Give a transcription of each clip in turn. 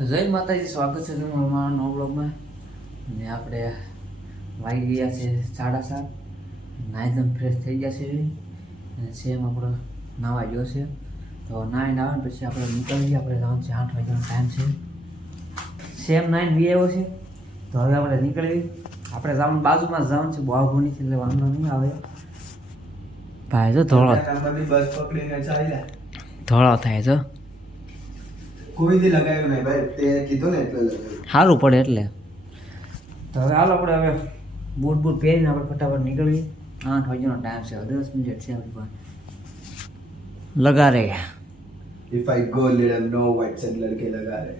જય માતાજી, સ્વાગત છે તમારું મારા નવા બ્લોગમાં. ને આપણે વાગી ગયા છે 7:30. નાઈ ફ્રેશ થઈ ગયા છે અને સેમ આપણો નાવા ગયો છે. તો નાઈને આવે ને પછી આપણે નીકળીએ. આપણે જવાનું છે 8 વાગ્યાનો ટાઈમ છે. સેમ નાઈને બી આવ્યો છે. તો હવે આપણે નીકળીએ. આપણે જવાનું બાજુમાં જવાનું છે, બાવભૂની છે એટલે વાંધો નહીં આવે. ભાઈ જો ધોળો બસ પકડીને ચાલ્યા. ધોળો થાય છે. કોઈ દી લગાવ્યું નહીં ભાઈ, તે કીધું ને એટલે લગાવ્યું. સારું પડે એટલે. તો હવે હાલો આપણે હવે બૂટ પહેરીને આપણે ફટાફટ નીકળીએ. 8 વાગ્યાનો ટાઈમ છે, 10 મિનિટ છે આપણી પાસે. લગા રે If I go little no white said લડકે લગા રે.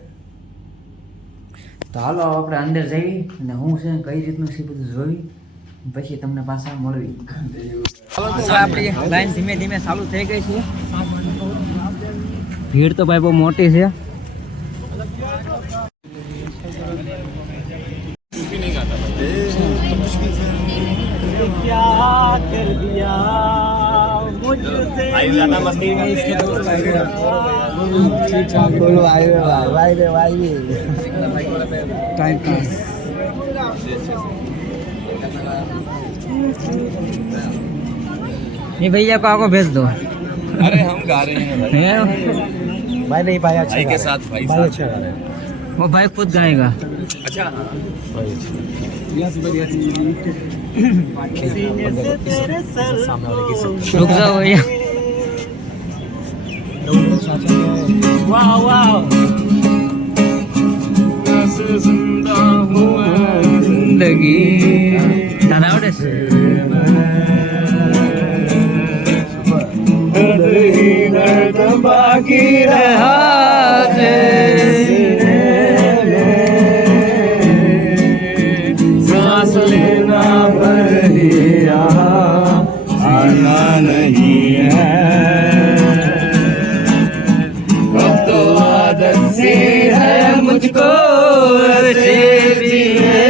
તો હાલો આપણે અંદર જઈએ અને હું છે કઈ રીતનું છે બધું જોઈ પછી તમને પાછા મળવી. આપણી લાઈન ધીમે ધીમે ચાલુ થઈ ગઈ છે. ભીડ તો ભાઈ બહુ મોટી છે. क्या कर दिया मुझसे इसके दोस्त બોલો આવ્યો ભાઈ રે ભાઈ टाइम पास. ये भैया को आपको भेज दो. अरे हम गा रहे हैं भाई। ભાઈ નહીં ભાઈ भाई के साथ भाई ભાઈ साथ। अच्छा वो भाई खुद गाएगा. अच्छा रुक जाओ भैया. वाह वाह जिंदगी दादा आवडे છે. बाकी रहा सांस लेना बढ़िया आना नहीं है. अब तो आदत सी है मुझको ऐसे जीने.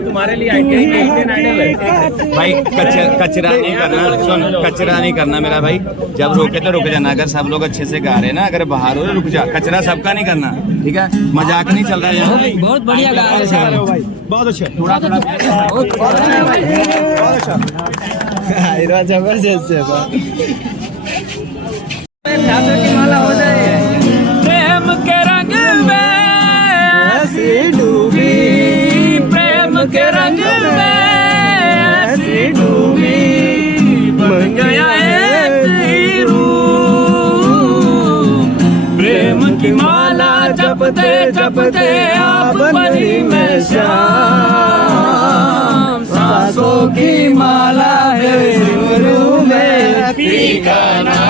तुम्हारे लिए इंडियन आइडल है भाई। कचरा नहीं करना, सुन कचरा नहीं करना मेरा भाई। जब रोके तो रुक जाना। अगर सब लोग अच्छे से गा रहे हैं ना, अगर बाहर हो रुक जा। कचरा सबका नहीं करना, ठीक है? मजाक नहीं चल रहा है यहाँ। बहुत बढ़िया गा रहे हैं भाई, बहुत अच्छा थोड़ा थोड़ा जबरदस्त है ठाकुर की माला हो जाए. प्रेम के रंग में ऐसी डूबी, प्रेम के रंग में ऐसी डूबी, बन गया एक रूप. प्रेम की माला जपते जपते आप बनी मैं श्याम. सांसों की माला है सिमरू में फीका नाम.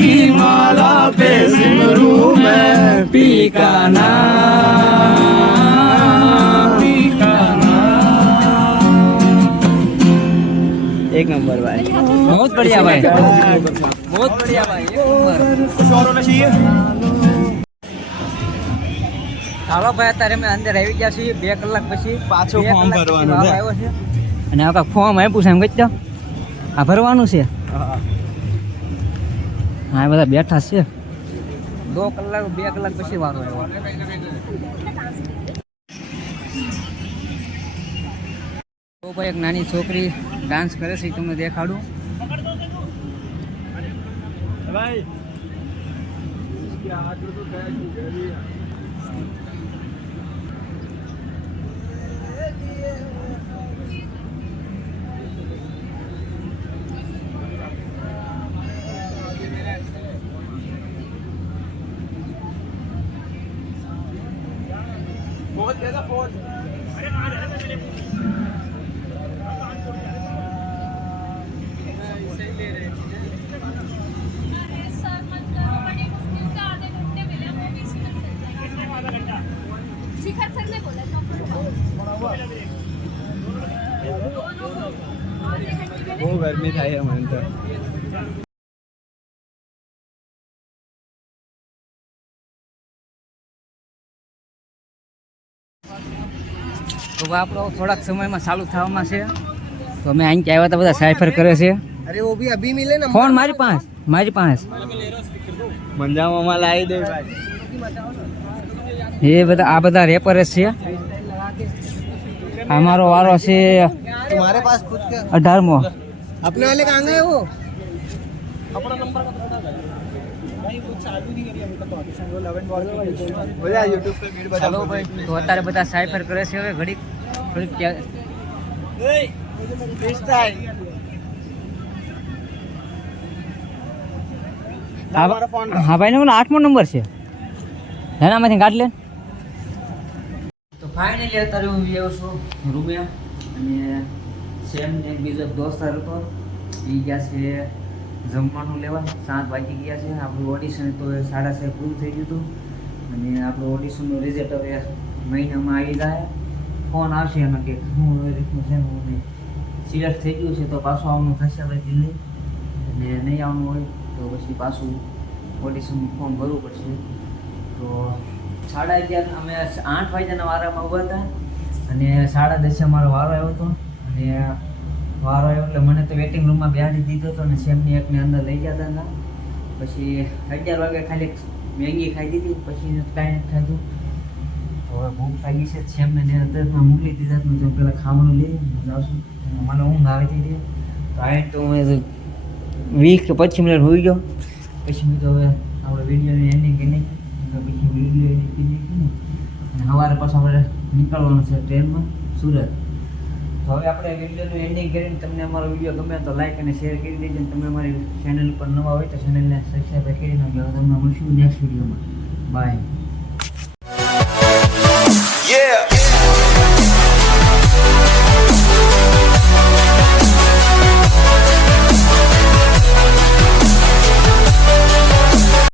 की माला पे सिमरू में पी का नाम, पी का नाम. एक नंबर भाई, बहुत बढ़िया भाई, बहुत बढ़िया भाई. कुछ और होना चाहिए. ચાલો ભાઈ, અત્યારે અમે અંદર આવી ગયા છીએ. 2 કલાક પછી પાછો ફોર્મ ભરવાનું છે. આવ્યો છે અને આ ફોર્મ આપ્યું છે. એમ કહી દો આ ભરવાનું છે. હા બધા બેઠા છે. 2 કલાક 2 કલાક પછી વારો આવ્યો. તો ભાઈ એક નાની છોકરી ડાન્સ કરે છે, તમને દેખાડું. ભાઈ अरे सर मत करो, बड़ी मुश्किल से आधे घंटे मिले, वो भी इसी में चल जाएगा। शिखर सर ने बोला था दोनों को आधे घंटे में બહુ ગરમી થાય છે મને તો તો આપણો થોડાક સમયમાં ચાલુ થવામાં છે. તો અમે અહીં આવ્યા હતા, બધા સાયફર કરે છે. અરે વો ભી અભી મિલે ના ફોન મારી પાસે મંજામાં માલ આવી દે ભાઈ એ બધા આ બધા રેપર જ છે. અમારો વારો છે तुम्हारे पास खुद के 18મો. अपने वाले कहाँ गए वो बोला यूट्यूब पे वीडियो बता ચાલો ભાઈ, તો અત્યારે બધા સાયફર કરે છે. હવે ઘડીક હા ભાઈ ને 8મો નંબર છે, એનામાંથી કાઢ લે. તો ફાઇનલી અત્યારે હું આવ્યો છું રૂમે, અને સેમ ને બીજો દોસ્તાર હતો એ ગયા છે જમવાનું લેવા. 7 વાગી ગયા છે. આપણું ઓડિશન તો 6:30 પૂરું થઈ ગયું હતું, અને આપણું ઓડિશનનું રિઝલ્ટ હવે મહિનામાં આવી જાય. ફોન આવશે એમાં કે હું રીતનું છે, હું નહીં સિલેક્ટ થઈ ગયું છે તો પાછું આવવાનું થશે હવે દિલ્હી, અને નહીં આવવાનું હોય તો પછી પાછું ઓડિશનનું ફોર્મ ભરવું પડશે. તો 11:30 અમે 8 વાગ્યાના વારામાં ઊભા હતા, અને 10:30 અમારો વારો આવ્યો હતો. અને વારો આવ્યો એટલે મને તો વેટિંગ રૂમમાં બેહાડી દીધો હતો, અને સેમની એકને અંદર લઈ જતા હતા. પછી 11 વાગે ખાલી મેગી ખાઈ દીધી, પછી કાંઈ નથી ખાધું. તો હવે ભૂખ લાગી છે. સેમને અંદરમાં મોકલી દીધા તો પેલા ખાવાનું લઈ જાઉં છું. મને ઊંઘ આવી હતી. તો આ તો હું 20 કે 25 મિનિટ હોઈ ગયો. પછી મેં તો હવે આપણે વિડીયોની એન્ડિંગ કરી નાખી. પછી વિડીયો એડિટ કરી નાખી, અને સવારે પાછું આપણે નીકળવાનું છે ટ્રેનમાં સુરત. તો હવે આપણે વિડીયોનું એન્ડિંગ કરીને તમને અમારો વિડીયો ગમે તો લાઈક અને શેર કરી દેજો. અને તમે અમારી ચેનલ પર નવા હોય તો ચેનલને સબસ્ક્રાઈબ કરી નાખજો. તમને મળશું નેક્સ્ટ વિડીયોમાં. બાય. Yeah.